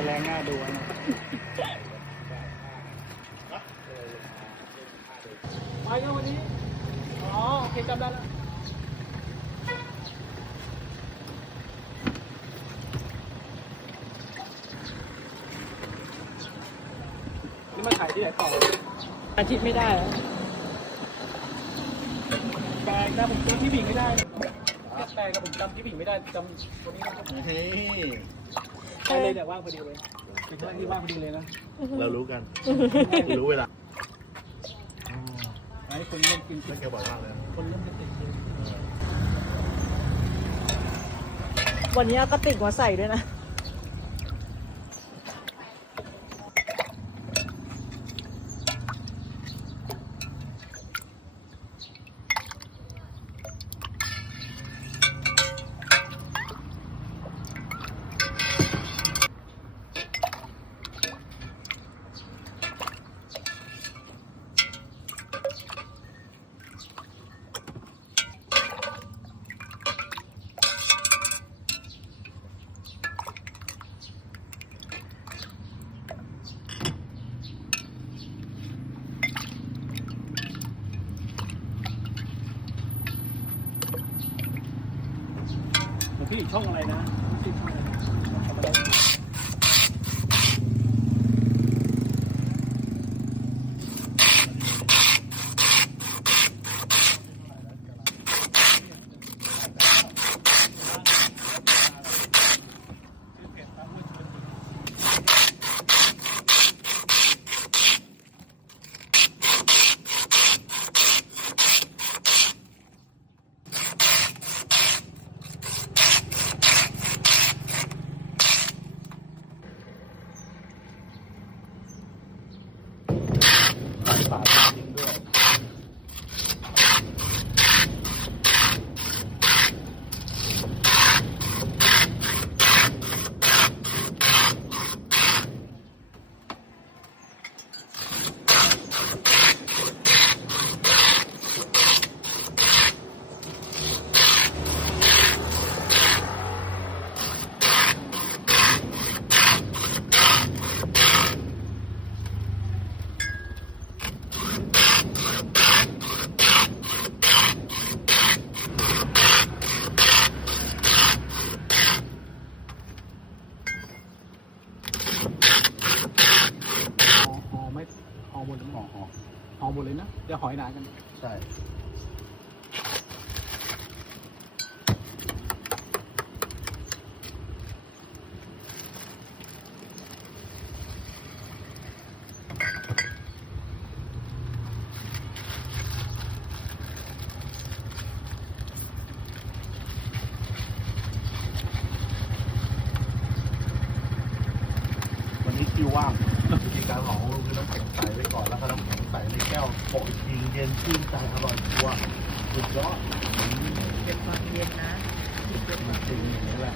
จะแรงหน้าดูนะไปกันวันนี้อ๋อโอเคจำได้แล้วนี่มาถ่ายที่ไหนต่ออาทิตย์ไม่ได้แล้วแปลกนะผมจำที่ผิงไม่ได้แปลกนะผมจำที่ผิงไม่ได้จำตัวนี้นะครับไปเลยเนี่ยว่างพอดีเลยเป็นเรื่องที่ว่างพอดีเลยนะเรารู้กันรู้เวลาไอ้คนเล่นกิน แกบอกว่าเลย คนเล่นจะติด วันนี้เอากระติกมาใส่ด้วยนะพี่ช่องอะไรนะพี่ช่องอะไรทำอะไรฝาจริงด้วยหอหมดหรือหอหมดเลยนะเดี๋ยวหอยหนากันใช่วันนี้คิวว่างวิธีการของคือน้ำแข็งใส่ไว้ก่อนแล้วก็น้ำแข็งใส่ในแก้วโปะอีกทีเย็นชื่นใจอร่อยชัวร์สุดยอดเก็บความเย็นนะจริงๆอย่างนี้แหละ